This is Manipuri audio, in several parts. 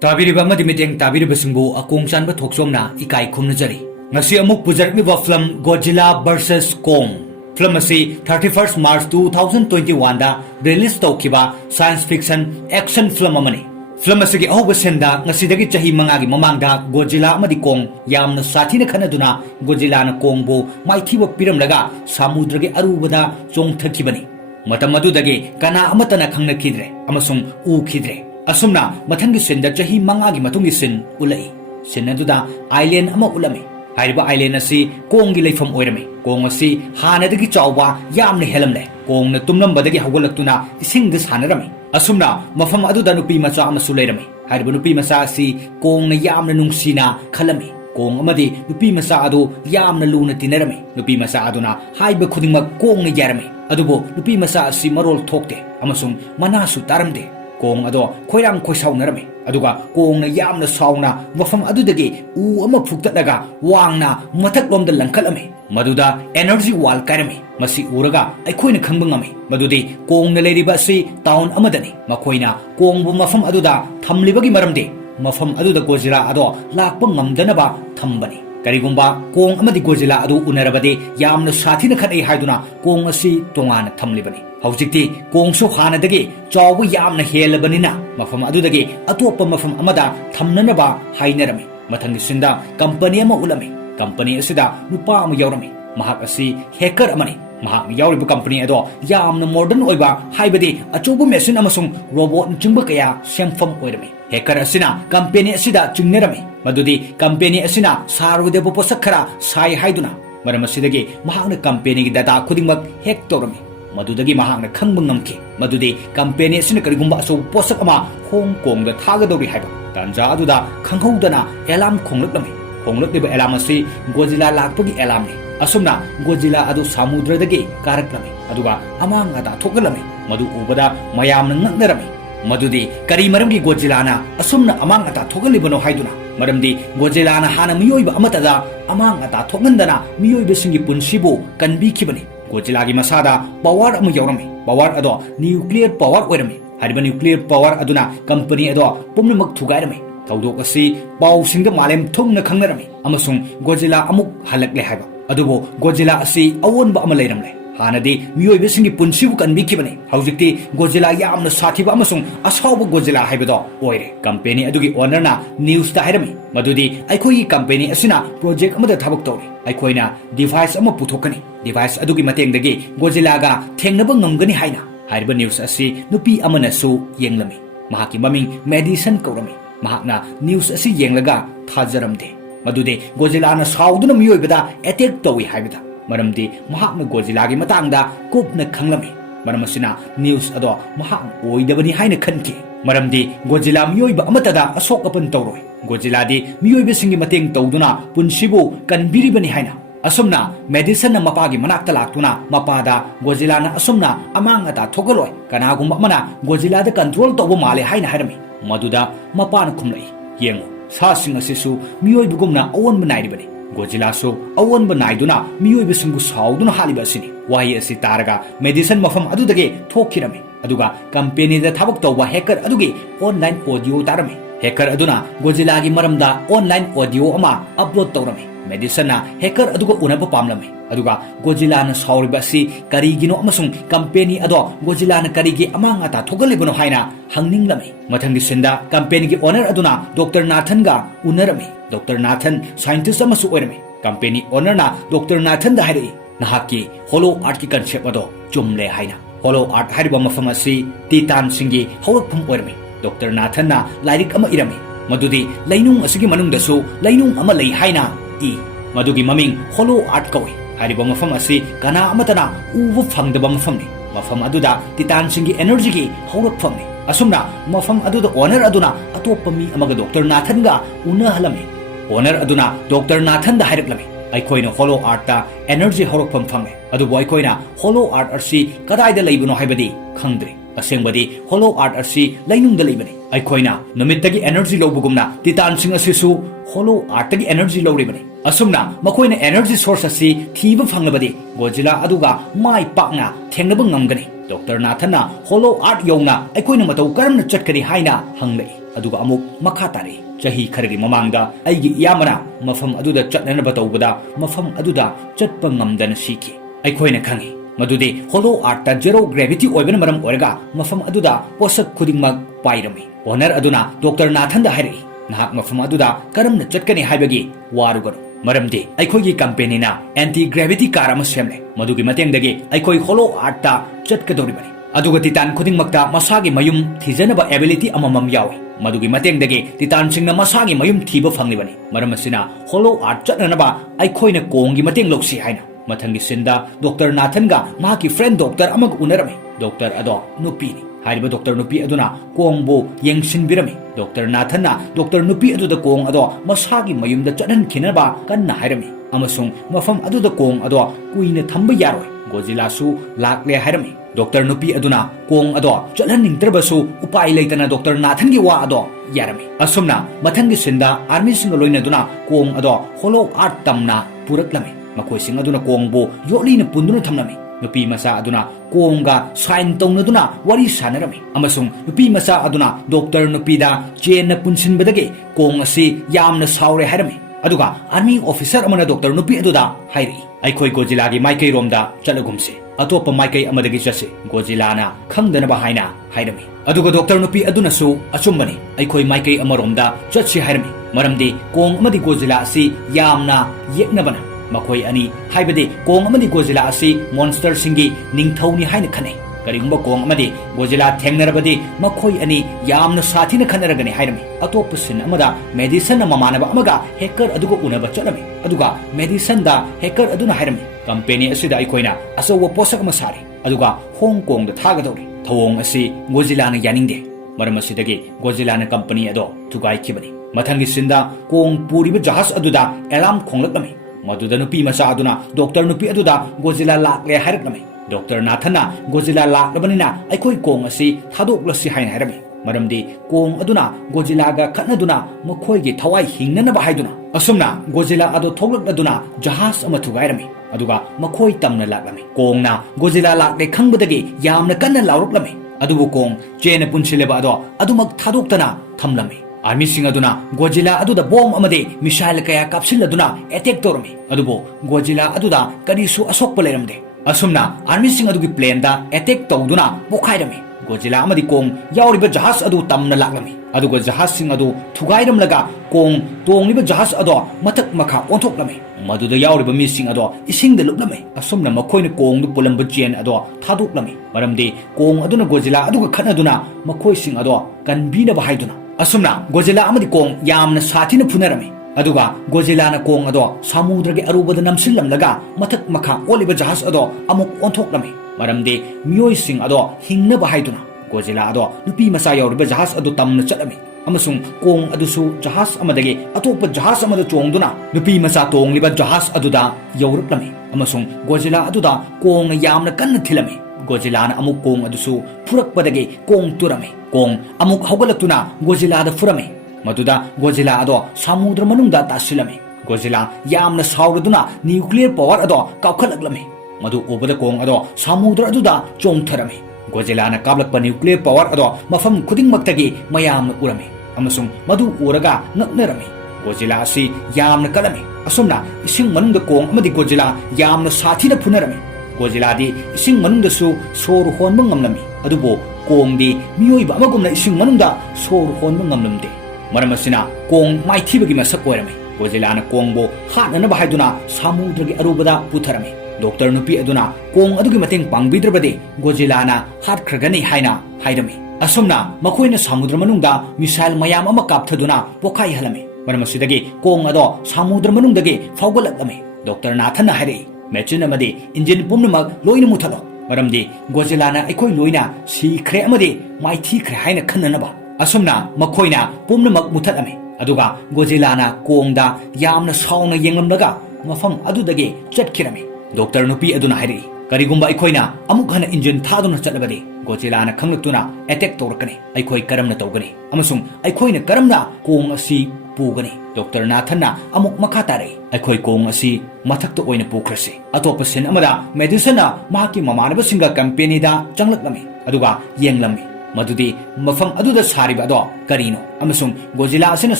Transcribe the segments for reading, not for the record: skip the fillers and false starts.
ꯇꯥꯕꯤꯔꯤꯕ ꯑꯃꯗꯤ ꯃꯤꯠꯌꯦꯡ ꯇꯥꯕꯤꯔꯤꯕꯁꯤꯡꯕꯨ ꯑꯀꯣꯡ ꯆꯥꯟꯕ ꯊꯣꯛꯆꯣꯝꯅ ꯏꯀꯥꯏ ꯈꯨꯝꯅꯖꯔꯤ ꯉꯁꯤ ꯑꯃꯨꯛ ꯄꯨꯖꯔꯛꯂꯤꯕ ꯐꯤꯂꯝ ꯒꯣdzilla vs ꯀꯣꯡ ꯐꯤꯂꯝ ꯑꯁꯤ 31 ꯃꯥꯔꯆ 2021ꯗ ꯔꯤꯂꯤꯖ ꯇꯧꯈꯤꯕ ꯁꯥꯏꯟꯁ ꯐꯤꯛꯁꯟ ꯑꯦꯛꯁꯟ ꯐꯤꯂꯝ ꯑꯃꯅꯤ ꯐꯤꯂꯝ ꯑꯁꯤꯒꯤ ꯑꯍꯧꯕ ꯁꯤꯟꯗ ꯉꯁꯤꯗꯒꯤ ꯆꯍꯤ 5ꯒꯤ ꯃꯃꯥꯡꯗ ꯒꯣdzilla ꯑꯃꯗꯤ ꯀꯣꯡ ꯌꯥꯝꯅ ꯁꯥꯊꯤꯅ ꯈꯠꯅꯗꯨꯅ ꯒꯣdzillꯥꯅ ꯀꯣꯡꯕꯨ ꯃꯥꯏꯊꯤꯕ ꯄꯤꯔꯝꯂꯒ ꯁꯃꯨꯗ꯭ꯔꯒꯤ ꯑꯔꯨꯕꯗ ꯆꯣꯡꯊꯈꯤꯕꯅꯤ ꯃꯇꯝ ꯑꯗꯨꯗꯒꯤ ꯀꯅꯥ ꯑꯃꯠꯇꯅ ꯈꯪꯅꯈꯤꯗ꯭ꯔꯦ ꯑꯃꯁꯨꯡ ꯎꯈꯤꯗ꯭ꯔꯦ ꯑꯁꯨꯝꯅ ꯃꯊꯪꯒꯤ ꯁꯤꯟꯗ ꯆꯍꯤ 5ꯒꯤ ꯃꯇꯨꯡꯒꯤ ꯁꯤꯟ ꯎꯠꯂꯛꯏ ꯁꯤꯟ ꯑꯗꯨꯗ ꯑꯥꯏꯂꯦꯟ ꯑꯃ ꯎꯠꯂꯝꯃꯤ ꯍꯥꯏꯔꯤꯕ ꯑꯥꯏꯂꯦꯟ ꯑꯁꯤ ꯀꯣꯡꯒꯤ ꯂꯩꯐꯝ ꯑꯣꯏꯔꯝꯃꯤ ꯀꯣꯡ ꯑꯁꯤ ꯍꯥꯟꯅꯗꯒꯤ ꯆꯥꯎꯕ ꯌꯥꯝꯅ ꯍꯦꯜꯂꯝꯂꯦ ꯀꯣꯡꯅ ꯇꯨꯝꯂꯝꯕꯗꯒꯤ ꯍꯧꯒꯠꯂꯛꯇꯨꯅ 이싱ꯗ ꯁꯥꯟꯅꯔꯝꯃꯤ ꯑꯁꯨꯝꯅ ꯃꯐꯝ ꯑꯗꯨꯗ ꯅꯨꯄꯤ ꯃꯆꯥ ꯑꯃꯁꯨ ꯂꯩꯔꯝꯃꯤ ꯍꯥꯏꯔꯤꯕ ꯅꯨꯄꯤ ꯃꯆꯥ ꯑꯁꯤ ꯀꯣꯡꯅ ꯌꯥꯝꯅ ꯅꯨꯡꯁꯤꯅ ꯈꯜꯂꯝꯃꯤ ꯀꯣꯡ ꯑꯃꯗꯤ ꯅꯨꯄꯤ ꯃꯆꯥ ꯑꯗꯨ ꯌꯥꯝꯅ ꯂꯨꯅ ꯇꯤꯟꯅꯔꯝꯃꯤ ꯅꯨꯄꯤ ꯃꯆꯥ ꯑꯗꯨꯅ ꯍꯥꯏꯕ ꯈꯨꯗꯤꯡꯃꯛ ꯀꯣꯡꯅ ꯌꯥꯔꯝꯃꯤ ꯑꯗꯨꯕꯨ ꯅꯨꯄꯤ ꯃꯆꯥ ꯑꯁꯤ ꯃꯔꯣꯜ ꯊꯣꯛꯇꯦ ꯑꯃꯁꯨꯡ ꯃꯅꯥꯁꯨ ꯇꯥꯔꯝꯗꯦ ꯀꯣꯡ ꯑꯗꯣ ꯈꯣꯏꯔꯥꯡ ꯈꯣꯏꯁꯥꯎꯅꯔꯝꯃꯤ ꯑꯗꯨꯒ ꯀꯣꯡꯅ ꯌꯥꯝꯅ ꯁꯥꯎꯅ ꯃꯐꯝ ꯑꯗꯨꯗꯒꯤ ꯎ ꯑꯃ ꯐꯨꯛꯇꯠꯂꯒ ꯋꯥꯡꯅ ꯃꯊꯛꯂꯣꯝꯗ ꯂꯪꯈꯠꯂꯝꯃꯤ ꯃꯗꯨꯗ ꯑꯦꯅꯔꯖꯤ ꯋꯥꯜ ꯀꯥꯏꯔꯝꯃꯤ ꯃꯁꯤ ꯎꯔꯒ ꯑꯩꯈꯣꯏꯅ ꯈꯪꯕ ꯉꯝꯃꯤ ꯃꯗꯨꯗꯤ ꯀꯣꯡꯅ ꯂꯩꯔꯤꯕ ꯑꯁꯤ ꯇꯥꯎꯟ ꯑꯃꯗꯅꯤ ꯃꯈꯣꯏꯅ ꯀꯣꯡꯕꯨ ꯃꯐꯝ ꯑꯗꯨꯗ ꯊꯝꯂꯤꯕꯒꯤ ꯃꯔꯝꯗꯤ ꯃꯐꯝ ꯑꯗꯨꯗ ꯒꯣdzilla ꯑꯗꯣ ꯂꯥꯛꯄ ꯉꯝꯗꯅꯕ ꯊꯝꯕꯅꯤ ꯀꯔꯤꯒꯨꯝꯕ ꯀꯣꯡ ꯑꯃꯗꯤ ꯒꯣdzilla ꯑꯗꯨ ꯎꯅꯔꯕꯗꯤ ꯌꯥꯝꯅ ꯁꯥꯊꯤꯅ ꯈꯠꯅꯩ ꯍꯥꯏꯗꯨꯅ ꯀꯣꯡ ꯑꯁꯤ ꯇꯣꯉꯥꯟꯅ ꯊꯝꯂꯤꯕꯅꯤ ꯍꯧꯖꯤꯛꯇꯤ ꯀꯣꯡꯁꯨ ꯍꯥꯟꯅꯗꯒꯤ ꯆꯥꯎꯕ ꯌꯥꯝꯅ ꯍꯦꯜꯂꯕꯅꯤꯅ ꯃꯐꯝ ꯑꯗꯨꯗꯒꯤ ꯑꯇꯣꯞꯄ ꯃꯐꯝ ꯑꯃꯗ ꯊꯝꯅꯅꯕ ꯍꯥꯏꯅꯔꯝꯃꯤ ꯃꯊꯪꯒꯤ ꯁꯤꯟꯗ ꯀꯝꯄꯅꯤ ꯑꯃ ꯎꯠꯂꯝꯃꯤ ꯀꯝꯄꯅꯤ ꯑꯁꯤꯗ ꯅꯨꯄꯥ ꯑꯃ ꯌꯥꯎꯔꯝꯃꯤ ꯃꯍꯥꯛ ꯑꯁꯤ ꯍꯦꯀꯔ ꯑꯃꯅꯤ ꯃꯍꯥꯛꯅ ꯌꯥꯎꯔꯤꯕ ꯀꯝꯄꯅꯤ ꯑꯗꯣ ꯌꯥꯝꯅ ꯃꯣꯗꯔꯟ ꯑꯣꯏꯕ ꯍꯥꯏꯕꯗꯤ ꯑꯆꯧꯕ ꯃꯦꯁꯤꯟ ꯑꯃꯁꯨꯡ ꯔꯣꯕꯣꯠꯅꯆꯤꯡꯕ ꯀꯌꯥ ꯁꯦꯝꯐꯝ ꯑꯣꯏꯔꯝꯃꯤ ꯍꯦꯀꯔ ꯑꯁꯤꯅ ꯀꯝꯄꯦꯅꯤ ꯑꯁꯤꯗ ꯆꯤꯡꯅꯔꯝꯃꯤ ꯃꯗꯨꯗꯤ ꯀꯝꯄꯦꯅꯤ ꯑꯁꯤꯅ ꯁꯥꯔꯣꯏꯗꯕ ꯄꯣꯠꯁꯛ ꯈꯔ ꯁꯥꯏ ꯍꯥꯏꯗꯨꯅ ꯃꯔꯝ ꯑꯁꯤꯗꯒꯤ ꯃꯍꯥꯛꯅ ꯀꯝꯄꯦꯅꯤꯒꯤ ꯗꯥꯇꯥ ꯈꯨꯗꯤꯡꯃꯛ ꯍꯦꯛ ꯇꯧꯔꯝꯃꯤ ꯃꯗꯨꯗꯒꯤ ꯃꯍꯥꯛꯅ ꯈꯪꯕ ꯉꯝꯈꯤ ꯃꯗꯨꯗꯤ ꯀꯝꯄꯦꯅꯤ ꯑꯁꯤꯅ ꯀꯔꯤꯒꯨꯝꯕ ꯑꯆꯧꯕ ꯄꯣꯠꯁꯛ ꯑꯃ ꯍꯣꯡ ꯀꯣꯡꯗ ꯊꯥꯒꯗꯧꯔꯤ ꯍꯥꯏꯕ ꯇꯥꯟꯖꯥ ꯑꯗꯨꯗ ꯈꯪꯍꯧꯗꯅ ꯑꯦꯂꯥꯝ ꯈꯣꯡꯂꯛꯂꯝꯃꯤ ꯈꯣꯡꯂꯛꯂꯤꯕ ꯑꯦꯂꯥꯝ ꯑꯁꯤ ꯒꯣdzilla ꯂꯥꯛꯄꯒꯤ ꯑꯦꯂꯥꯝꯅꯤ ꯑꯁꯨꯝꯅ ꯒꯣdzilla ꯑꯗꯨ ꯁꯃꯨꯗ꯭ꯔꯗꯒꯤ ꯀꯥꯔꯛꯂꯝꯃꯤ ꯑꯗꯨꯒ ꯑꯃꯥꯡ ꯑꯇꯥ ꯊꯣꯛꯍꯜꯂꯝꯃꯤ ꯃꯗꯨ ꯎꯕꯗ ꯃꯌꯥꯝꯅ ꯉꯛꯅꯔꯝꯃꯤ ꯃꯗꯨꯗꯤ ꯀꯔꯤ ꯃꯔꯝꯒꯤ ꯒꯣdzillꯥꯅ ꯑꯁꯨꯝꯅ ꯑꯃꯥꯡ ꯑꯇꯥ ꯊꯣꯛꯍꯜꯂꯤꯕꯅꯣ ꯍꯥꯏꯗꯨꯅ ꯃꯔꯝꯗꯤ ꯒꯣdzillꯥꯅ ꯍꯥꯟꯅ ꯃꯤꯑꯣꯏꯕ ꯑꯃꯠꯇꯗ ꯑꯃꯥꯡ ꯑꯇꯥ ꯊꯣꯛꯍꯟꯗꯅ ꯃꯤꯑꯣꯏꯕꯁꯤꯡꯒꯤ ꯄꯨꯟꯁꯤꯕꯨ ꯀꯟꯕꯤꯈꯤꯕꯅꯤ ꯒꯣdzillꯥꯒꯤ ꯃꯁꯥꯗ ꯄꯋꯥꯔ ꯑꯃ ꯌꯥꯎꯔꯝꯃꯤ ꯄꯋꯥꯔ ꯑꯗꯣ ꯅ꯭ꯌꯨꯀ꯭ꯂꯤꯌꯔ ꯄꯋꯥꯔ ꯑꯣꯏꯔꯝꯃꯤ ꯍꯥꯏꯔꯤꯕ ꯅ꯭ꯌꯨꯀ꯭ꯂꯤꯌꯔ ꯄꯋꯥꯔ ꯑꯗꯨꯅ ꯀꯝꯄꯅꯤ ꯑꯗꯣ ꯄꯨꯝꯅꯃꯛ ꯊꯨꯒꯥꯏꯔꯝꯃꯤ ꯊꯧꯗꯣꯛ ꯑꯁꯤ ꯄꯥꯎꯁꯤꯡꯗ ꯃꯥꯂꯦꯝ ꯊꯨꯡꯅ ꯈꯪꯅꯔꯝꯃꯤ ꯑꯃꯁꯨꯡ ꯒꯣdzilla ꯑꯃꯨꯛ ꯍꯜꯂꯛꯂꯦ ꯍꯥꯏꯕ ꯑꯗꯨꯕꯨ ꯒꯣdzilla ꯑꯁꯤ ꯑꯑꯣꯟꯕ ꯑꯃ ꯂꯩꯔꯝꯂꯦ ꯍꯥꯟꯅꯗꯤ ꯃꯤꯑꯣꯏꯕꯁꯤꯡꯒꯤ ꯄꯨꯟꯁꯤꯕꯨ ꯀꯟꯕꯤꯈꯤꯕꯅꯤ ꯍꯧꯖꯤꯛꯇꯤ ꯒꯣdzilla ꯌꯥꯝꯅ ꯁꯥꯊꯤꯕ ꯑꯃꯁꯨꯡ ꯑꯁꯥꯎꯕ ꯒꯣdzilla ꯍꯥꯏꯕꯗꯣ ꯑꯣꯏꯔꯦ ꯀꯝꯄꯦꯅꯤ ꯑꯗꯨꯒꯤ ꯑꯣꯅꯔꯅ ꯅ꯭ꯌꯨꯁꯇ ꯍꯥꯏꯔꯝꯃꯤ ꯃꯗꯨꯗꯤ ꯑꯩꯈꯣꯏꯒꯤ ꯀꯝꯄꯦꯅꯤ ꯑꯁꯤꯅ ꯄ꯭ꯔꯣꯖꯦꯛ ꯑꯃꯗ ꯊꯕꯛ ꯇꯧꯔꯤ ꯑꯩꯈꯣꯏꯅ ꯗꯤꯚꯥꯏꯁ ꯑꯃ ꯄꯨꯊꯣꯛꯀꯅꯤ ꯗꯤꯚꯥꯏꯁ ꯑꯗꯨꯒꯤ ꯃꯇꯦꯡꯗꯒꯤ ꯒꯣdzillꯥꯒ ꯊꯦꯡꯅꯕ ꯉꯝꯒꯅꯤ ꯍꯥꯏꯅ ꯍꯥꯏꯔꯤꯕ ꯅ꯭ꯌꯨꯁ ꯑꯁꯤ ꯅꯨꯄꯤ ꯑꯃꯅꯁꯨ ꯌꯦꯡꯂꯝꯃꯤ ꯃꯍꯥꯛꯀꯤ ꯃꯃꯤꯡ ꯃꯦꯗꯤꯁꯟ ꯀꯧꯔꯝꯃꯤ ꯃꯍꯥꯛꯅ ꯅ꯭ꯌꯨꯁ ꯑꯁꯤ ꯌꯦꯡꯂꯒ ꯊꯥꯖꯔꯝꯗꯦ ꯃꯗꯨꯗꯤ ꯒꯣdzillꯥꯅ ꯁꯥꯎꯗꯨꯅ ꯃꯤꯑꯣꯏꯕꯗ ꯑꯦꯇꯦꯛ ꯇꯧꯏ ꯍꯥꯏꯕꯗ ꯃꯔꯝꯗꯤ ꯃꯍꯥꯛꯅ ꯒꯣdzillꯥꯒꯤ ꯃꯇꯥꯡꯗ ꯀꯨꯞꯅ ꯈꯪꯂꯝꯃꯤ ꯃꯔꯝ ꯑꯁꯤꯅ ꯅ꯭ꯌꯨꯁ ꯑꯗꯣ ꯃꯍꯥꯛꯅ ꯑꯣꯏꯗꯕꯅꯤ ꯍꯥꯏꯅ ꯈꯟꯈꯤ ꯃꯔꯝꯗꯤ ꯒꯣdzilla ꯃꯤꯑꯣꯏꯕ ꯑꯃꯠꯇꯗ ꯑꯁꯣꯛ ꯑꯄꯟ ꯇꯧꯔꯣꯏ ꯒꯣdzillꯥꯗꯤ ꯃꯤꯑꯣꯏꯕꯁꯤꯡꯒꯤ ꯃꯇꯦꯡ ꯇꯧꯗꯨꯅ ꯄꯨꯟꯁꯤꯕꯨ ꯀꯟꯕꯤꯔꯤꯕꯅꯤ ꯍꯥꯏꯅ ꯑꯁꯨꯝꯅ ꯃꯦꯗꯤꯁꯟꯅ ꯃꯄꯥꯒꯤ ꯃꯅꯥꯛꯇ ꯂꯥꯛꯇꯨꯅ ꯃꯄꯥꯗ ꯒꯣdzillꯥꯅ ꯑꯁꯨꯝꯅ ꯑꯃꯥꯡ ꯑꯇꯥ ꯊꯣꯛꯍꯜꯂꯣꯏ ꯀꯅꯥꯒꯨꯝꯕ ꯑꯃꯅ ꯒꯣdzillꯥꯗ ꯀꯟꯇ꯭ꯔꯣꯜ ꯇꯧꯕ ꯃꯥꯜꯂꯦ ꯍꯥꯏꯅ ꯍꯥꯏꯔꯝꯃꯤ ꯃꯗꯨꯗ ꯃꯄꯥꯅ ꯈꯨꯝꯂꯛꯏ ꯌꯦꯡꯉꯨ ꯁꯥꯁꯤꯡ ꯑꯁꯤꯁꯨ ꯃꯤꯑꯣꯏꯕꯒꯨꯝꯅ ꯑꯑꯣꯟꯕ ꯅꯥꯏꯔꯤꯕꯅꯤ ꯒꯣdzillꯥꯁꯨ ꯑꯑꯣꯟꯕ ꯅꯥꯏꯗꯨꯅ ꯃꯤꯑꯣꯏꯕꯁꯤꯡꯕꯨ ꯁꯥꯎꯗꯨꯅ ꯍꯥꯠꯂꯤꯕ ꯑꯁꯤꯅꯤ ꯋꯥꯍꯩ ꯑꯁꯤ ꯇꯥꯔꯒ ꯃꯦꯗꯤꯁꯟ ꯃꯐꯝ ꯑꯗꯨꯗꯒꯤ ꯊꯣꯛꯈꯤꯔꯝꯃꯤ ꯑꯗꯨꯒ ꯀꯝꯄꯦꯅꯤꯗ ꯊꯕꯛ ꯇꯧꯕ ꯍꯦꯀꯔ ꯑꯗꯨꯒꯤ ꯑꯣꯟꯂꯥꯏꯟ ꯑꯣꯗꯤꯑꯣ ꯇꯥꯔꯝꯃꯤ ꯍꯦꯀꯔ ꯑꯗꯨꯅ ꯒꯣdzillꯥꯒꯤ ꯃꯔꯝꯗ ꯑꯣꯟꯂꯥꯏꯟ ꯑꯣꯗꯤꯑꯣ ꯑꯃ ꯑꯞꯂꯣꯗ ꯇꯧꯔꯝꯃꯤ ꯃꯦꯗꯤꯁꯟꯅ ꯍꯦꯀꯔ ꯑꯗꯨꯒ ꯎꯅꯕ ꯄꯥꯝꯂꯝꯃꯤ ꯑꯗꯨꯒ ꯒꯣdzillꯥꯅ ꯁꯥꯎꯔꯤꯕ ꯑꯁꯤ ꯀꯔꯤꯒꯤꯅꯣ ꯑꯃꯁꯨꯡ ꯀꯝꯄꯦꯅꯤ ꯑꯗꯣ ꯒꯣdzillꯥꯅ ꯀꯔꯤꯒꯤ ꯑꯃꯥꯡ ꯑꯇꯥ ꯊꯣꯛꯍꯜꯂꯤꯕꯅꯣ ꯍꯥꯏꯅ ꯍꯪꯅꯤꯡꯂꯝꯃꯤ ꯃꯊꯪꯒꯤ ꯁꯤꯟꯗ ꯀꯝꯄꯦꯅꯤꯒꯤ ꯑꯣꯅꯔ ꯑꯗꯨꯅ ꯗꯣꯛꯇꯔ ꯅꯥꯊꯟꯒ ꯎꯅꯔꯝꯃꯤ ꯗꯣꯛꯇꯔ ꯅꯥꯊꯟ ꯁꯥꯏꯟꯇꯤꯁꯠ ꯑꯃꯁꯨ ꯑꯣꯏꯔꯝꯃꯤ ꯀꯝꯄꯦꯅꯤ ꯑꯣꯅꯔꯅ ꯗꯣꯛꯇꯔ ꯅꯥꯊꯟꯗ ꯍꯥꯏꯔꯛꯏ ꯅꯍꯥꯛꯀꯤ ꯍꯣꯂꯣ ꯑꯥꯔꯠꯀꯤ ꯀꯟꯁꯦꯞ ꯑꯗꯣ ꯆꯨꯝꯂꯦ ꯍꯥꯏꯅ ꯍꯣꯂꯣ ꯑꯥꯔꯠ ꯍꯥꯏꯔꯤꯕ ꯃꯐꯝ ꯑꯁꯤ ꯇꯤꯇꯥꯟꯁꯤꯡꯒꯤ ꯍꯧꯔꯛꯐꯝ ꯑꯣꯏꯔꯝꯃꯤ ꯗꯣꯛꯇꯔ ꯅꯥꯊꯟꯅ ꯂꯥꯏꯔꯤꯛ ꯑꯃ ꯏꯔꯝꯃꯤ ꯃꯗꯨꯗꯤ ꯂꯩꯅꯨꯡ ꯑꯁꯤꯒꯤ ꯃꯅꯨꯡꯗꯁꯨ ꯂꯩꯅꯨꯡ ꯑꯃ ꯂꯩ ꯍꯥꯏꯅ ꯏ ꯃꯗꯨꯒꯤ ꯃꯃꯤꯡ ꯍꯣꯂꯣ ꯑꯥꯔꯠ ꯀꯧꯏ ꯍꯥꯏꯔꯤꯕ ꯃꯐꯝ ꯑꯁꯤ ꯀꯅꯥ ꯑꯃꯠꯇꯅ ꯎꯕ ꯐꯪꯗꯕ ꯃꯐꯝꯅꯤ ꯃꯐꯝ ꯑꯗꯨꯗ ꯇꯤꯇꯥꯟꯁꯤꯡꯒꯤ ꯑꯦꯅꯔꯖꯤꯒꯤ ꯍꯧꯔꯛꯐꯝꯅꯤ ꯑꯁꯨꯝꯅ ꯃꯐꯝ ꯑꯗꯨꯗ ꯑꯣꯅꯔ ꯑꯗꯨꯅ ꯑꯇꯣꯞꯄ ꯃꯤ ꯑꯃꯒ ꯗꯣꯛꯇꯔ ꯅꯥꯊꯟꯒ ꯎꯅꯍꯜꯂꯝꯃꯤ ꯑꯣꯅꯔ ꯑꯗꯨꯅ ꯗꯣꯛꯇꯔ ꯅꯥꯊꯟꯗ ꯍꯥꯏꯔꯛꯂꯝꯃꯤ ꯑꯩꯈꯣꯏꯅ ꯍꯣꯂꯣ ꯑꯥꯔꯠꯇ ꯑꯦꯅꯔꯖꯤ ꯍꯧꯔꯛꯐꯝ ꯐꯪꯂꯦ ꯑꯗꯨꯕꯨ ꯑꯩꯈꯣꯏꯅ ꯍꯣꯂꯣ ꯑꯥꯔꯠ ꯑꯁꯤ ꯀꯗꯥꯏꯗ ꯂꯩꯕꯅꯣ ꯍꯥꯏꯕꯗꯤ ꯈꯪꯗ꯭ꯔꯤ ꯑꯁꯦꯡꯕꯗꯤ ꯍꯣꯂꯣ ꯑꯥꯔꯠ ꯑꯁꯤ ꯂꯩꯅꯨꯡꯗ ꯂꯩꯕꯅꯤ ꯑꯩꯈꯣꯏꯅ ꯅꯨꯃꯤꯠꯇꯒꯤ ꯑꯦꯅꯔꯖꯤ ꯂꯧꯕꯒꯨꯝꯅ ꯇꯤꯇꯥꯟꯁꯤꯡ ꯑꯁꯤꯁꯨ ꯍꯣꯂꯣ ꯑꯥꯔꯠꯇꯒꯤ ꯑꯦꯅꯔꯖꯤ ꯂꯧꯔꯤꯕꯅꯤ ꯑꯁꯨꯝꯅ ꯃꯈꯣꯏꯅ ꯑꯦꯅꯔꯖꯤ ꯁꯣꯔꯁ ꯑꯁꯤ ꯊꯤꯕ ꯐꯪꯂꯕꯗꯤ ꯒꯣdzilla ꯑꯗꯨꯒ ꯃꯥꯏ ꯄꯥꯛꯅ ꯊꯦꯡꯅꯕ ꯉꯝꯒꯅꯤ ꯗꯣꯛꯇꯔ ꯅꯥꯊꯟꯅ ꯍꯣꯂꯣ ꯑꯥꯔꯠ ꯌꯧꯅ ꯑꯩꯈꯣꯏꯅ ꯃꯇꯧ ꯀꯔꯝꯅ ꯆꯠꯀꯅꯤ ꯍꯥꯏꯅ ꯍꯪꯂꯛꯏ aduga amuk makha tare chahi kharagi mamangda aigi iyamana mafam aduda chatnanaba tawbada mafam aduda chatpa ngamdana siki aikhoina khangi madudi holo art ta zero gravity oibana maram oraga mafam aduda posak khudingmak pairami honor aduna Dr. Nathan da hairi nahak mafam aduda karamna chatkani haibagi warugaru maramdi aikhoigi company na anti gravity car ama semle madugi matengdagi aikhoi holo art ta chatkadoribani aduga titan khudingmakta masagi mayum thijanaba ability amamam yawi madugi matengdagi titan singna masagi mayum thiba fanglibani maram asina holo art chatnanaba aikhoina kongi mateng loksi haina mathangi sinda Dr. Nathan ga mahaki friend doctor amag unarami doctor ado nupini hariba Dr. Nupi aduna kongbo yengsinbirami Dr. Nathan na Dr. Nupi aduda kong ado masagi mayumda chatnan khinaba kanna hairami amasung mafam aduda kong ado kuina thamba yaroi Godzilla su lakle hairami Dr. Nupi aduna kong ado chatnan ningtrabasu upai leitana Dr. Nathan gi wa ado yarami asumna mathangi sinda army singa loina duna kong ado holo art tamna puraklami makoi sing aduna kongbo yolina punduna thamnami nupi masa aduna konga sign tongna wari sanarami amasung nupi masa aduna Dr. Nupida chena punsinbadagi kong asi yamna saure harami aduga army officer amana Dr. Nupi aduda hairi aikoi Godzilla gi maikai romda chalagumse atopa maikai amadagi chase Godzilla na khangdana ba haina hairami aduga Dr. Nupi aduna su achumbani aikoi maikai amaromda chatsi hairami maramdi kong amadi Godzilla asi yamna yeknabana makoi ani haibade kong amadi Godzilla asi monster singi ningthoni haina khane karigumba kong amadi Godzilla thengnarabadi makoi ani yamna sathina khanaragani hairami atop sin amada medicine mamanaba amaga hacker aduga unaba chalami aduga medicine da hacker aduna hairami company asida aikoina asawa posak masari aduga Hong Kong da thagadori thawong asi Godzilla na yaningde maram asidagi Godzilla na company ado tugai kibani mathangi sinda kong puriba jahas aduda alarm khonglakami maduda nupi masa aduna Dr. Nupi aduda Godzilla lakle hairaknami Dr. Nathan na Godzilla laklabanina aikoi kong asi thadoklasi haina hairami maramdi kong aduna Godzilla ga khatnaduna makhoi gi thawai hingnanaba haiduna asumna Godzilla ado thoglakladuna jahas ama thugairami aduga makhoi tamna laklami kong na Godzilla lakle khangbadagi yamna kanna lawruklami adubu kong chena punsileba ado adumak thadoktana thamlami army sing aduna Godzilla aduda bomb amade missile kaya kapsil aduna attack tormi adubo Godzilla aduda karisu asokpa leramde asumna army sing adugi plane da attack tawduna bokhairami Godzilla amadi kong yauriba jahas adu tamna laklami aduga jahas sing adu thugairamlaga kong tongliba jahas ado mathak makha ontoklami maduda yauriba mi sing ado isingda luklami asumna makhoina kong du pulamba chen ado thadoklami maramde kong aduna Godzilla aduga khanaduna makhoi sing ado kanbina ba haiduna asumna Godzilla amadi kong yamna sathina phunarami aduga Godzilla na kong ado samudragi arubada namsillamlaga mathak makha oliba jahas ado amuk onthoklami maramde miyoi sing ado hingnaba haiduna Godzilla ado nupi masa yauriba jahas ado tamna chalami amasung kong adusu jahas amadagi atopa jahas amada chongduna nupi masa tongliba jahas aduda yauraklami amasung Godzilla aduda kong yamna kanna thilami Godzilla na amuk kong adusu phurakpadagi kong turami kong amuk haugalatuna Godzilla da furami maduda Godzilla ado samudra manungda tasilami Godzilla yamna sauraduna nuclear power ado kaukalaklami madu obada kong ado samudra aduda chongtharami Godzilla na kablakpa nuclear power ado mafam khudingmaktagi mayamna urami amasung madu uraga ngaknarami Godzilla asi yamna kalami asumna ising manungda kong amadi Godzilla yamna sathina phunarami Godzilla di ising manungda su soru honba ngamlami adubo kong di miyoiba amagumna ising manungda soru honba ngamlamde maram asina kong maithibagi masak oirami Godzilla na kongbo hatnanaba haiduna samudragi arubada putharami Dr. Nupi aduna kong adugi mateng pangbidrabadi Godzilla na hatkragani haina hairami asumna makhoina samudra manungda missile mayam ama kapthaduna pokhai halami maram asidagi kong ado samudra manungdagi faugalakami Dr. Nathan na hairi machine amadi engine pumnamak loina muthalo maramdi Godzilla na aikoi loina sikhre amadi maithikre haina khananaba asumna makhoina pumnamak muthalami aduga Godzilla na kongda yamna sauna yenglamlaga mafam adudagi chatkirami Dr. Nupi aduna hairi karigumba aikoina amuk hana engine thaduna chatlabadi Godzilla na khanglaktuna attack tawrakani aikoi karamna tawgani amasung aikoina karamna kong asi pugani Dr. Nathan na amuk makha tare aikoi kong asi mathakta oina pukrasi atopa sin amada medicine na mahaki mamanaba singa company da changlakami aduga yenglami ꯃꯗꯨꯗꯤ ꯃꯐꯝ ꯑꯗꯨꯗ ꯁꯥꯔꯤꯕ ꯑꯗꯣ ꯀꯔꯤꯅꯣ ꯑꯃꯁꯨꯡ ꯒꯣꯖꯤꯂꯥ ꯑꯁꯤꯅ